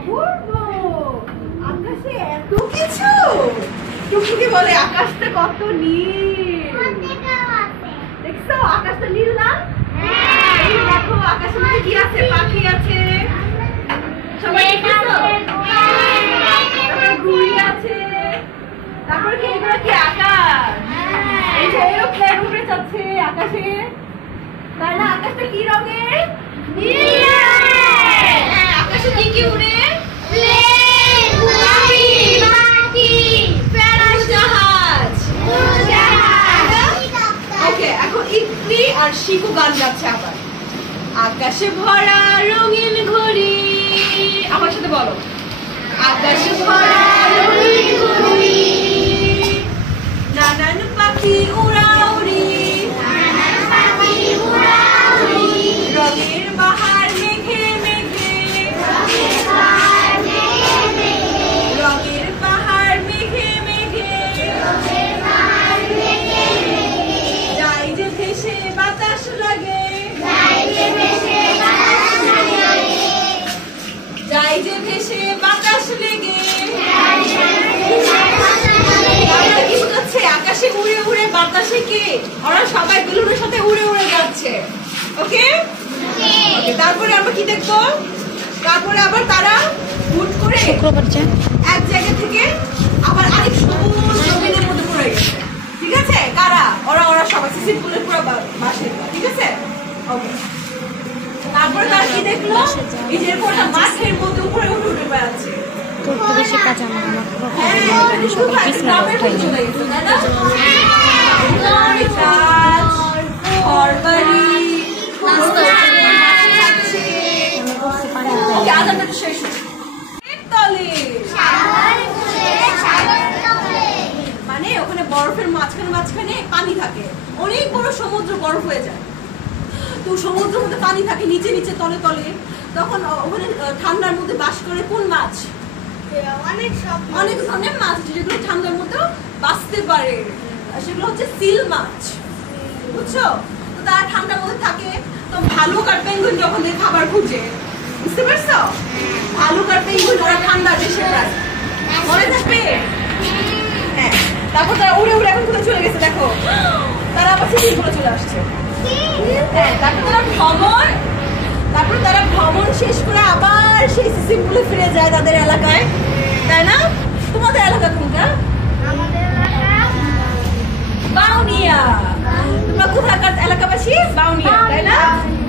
অপূর্ব, আকাশে এত কিছু। টুকটুকি বলে আকাশটা কত নীল, দেখছো আকাশটা নীল না? এই দেখো আকাশের মধ্যে কি আছে, পাখি আছে, সবাই দেখছো? তারপরে ঘুড়ি আছে, তারপরে কি এগুলো কি আকাশ? এই যে এরোপ্লেন উড়ে যাচ্ছে আকাশে, তাই না? আকাশটা কি রঙের? নীল। হ্যাঁ, আকাশে কি কি উড়ে? প্লেন, পাখি, উড়োজাহাজ। ওকে, এখন ইকরি আর শিকু গান গাচ্ছে আবার। আকাশে ভরা রঙিন ঘড়ি, আমার সাথে বলো। আকাশে ভরা রঙিন ঘড়ি, নানান পাখি উড়াউড়ি, রঙের বাহার মেঘে মেঘে, রঙের বাহার মেঘে মেঘে, যাই যে ভেসে বাতাস লাগে, যাই যে ভেসে বাতাস লেগে। কি বোঝাচ্ছে? আকাশে উড়ে উড়ে বাতাসে কি ওরা সবাই বেলুনের সাথে উড়ে উড়ে যাচ্ছে। ওকে, তারপরে আমরা কি দেখবো? তারপরে আবার তারা হুট করে এক জায়গা থেকে আবার আরেক সবুজ জমিনের মধ্যে পড়ে গেছে। ঠিক আছে, কারা? ওরা ওরা সবাই সিম্পলের পুরো বাসে। ঠিক আছে, ওকে। তারপরে তারা কি দেখলো? এই যে একটা মাঠের মধ্যে উপরে উঠে উঠে বেড়াচ্ছে। মানে ওখানে বরফের মাঝখানে মাঝখানে পানি থাকে, অনেক বড় সমুদ্র বরফ হয়ে যায়। তো সমুদ্রের মধ্যে পানি থাকে নিচে নিচে তলে তলে, তখন ওখানে ঠান্ডার মধ্যে বাস করে কোন মাছ? অনেক ধরনের মাছ যেগুলো ঠান্ডার মধ্যে বাঁচতে পারে, সেগুলো হচ্ছে সিল মাছ। বুঝছো? তো তারা ঠান্ডার মধ্যে থাকে। তো ভালুক আর পেঙ্গুইন যখন খাবার খুঁজে, বুঝতে পারছো? ভালুক আর পেঙ্গুইন ওরা ঠান্ডা দেশে প্রায়, মনে থাকবে? হ্যাঁ, তারপর তারা উড়ে উড়ে এখন কোথায় চলে গেছে দেখো, তারা আবার সিটির করে চলে আসছে। হ্যাঁ, তারপর তারা ভ্রমণ শেষ করে আবার সেই সিম্পলে ফিরে যায় তাদের এলাকায়, তাই না? তোমাদের এলাকা কোনটা? বাউনিয়া। তোমরা কোথাকার এলাকাবাসী? বাউনিয়া, তাই না?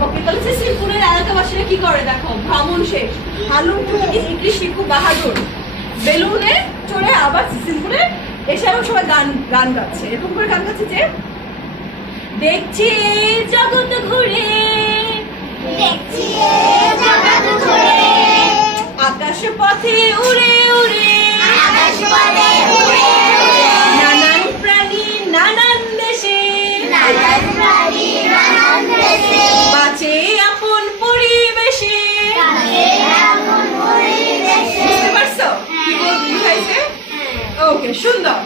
ওকে, তাহলে সিম্পলের এলাকাবাসীরা কি করে দেখো, ভ্রমণ শেষ, হালুক ইকরি শিকু বাহাদুর বেলুনে চড়ে আবার সিম্পলে এসে আবার সবাই গান গাচ্ছে। এরকম করে গান গাচ্ছে যে দেখছি জগৎ ঘুরে, আকাশ পথে উড়ে উড়ে, নানান প্রাণী নানান দেশে, বাঁচে আপন পরিবেশে। বুঝতে পারছো কি বুঝাইছে? ওকে, সুন্দর।